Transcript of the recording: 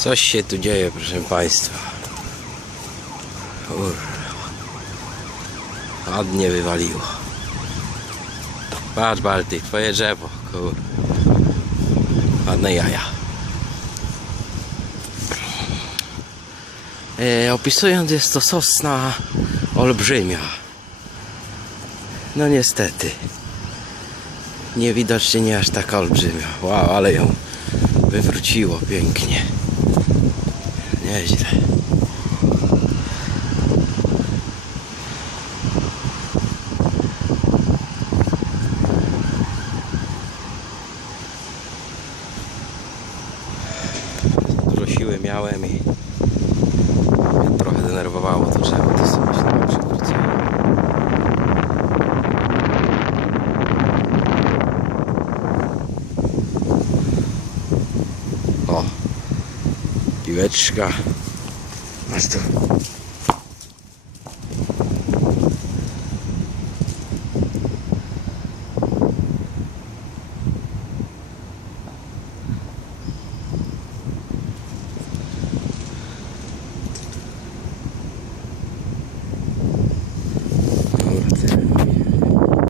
Coś się tu dzieje, proszę Państwa. Kurwa. Ładnie wywaliło. Patrz Balty, twoje drzewo. Kur... Ładne jaja. E, opisując jest to sosna olbrzymia. No niestety. Niewidocznie nie aż taka olbrzymia. Wow, ale ją wywróciło pięknie. Nieźle. Dużo siły miałem i trochę denerwowało to drzewo, to sobie. O, piłeczka. Masz tu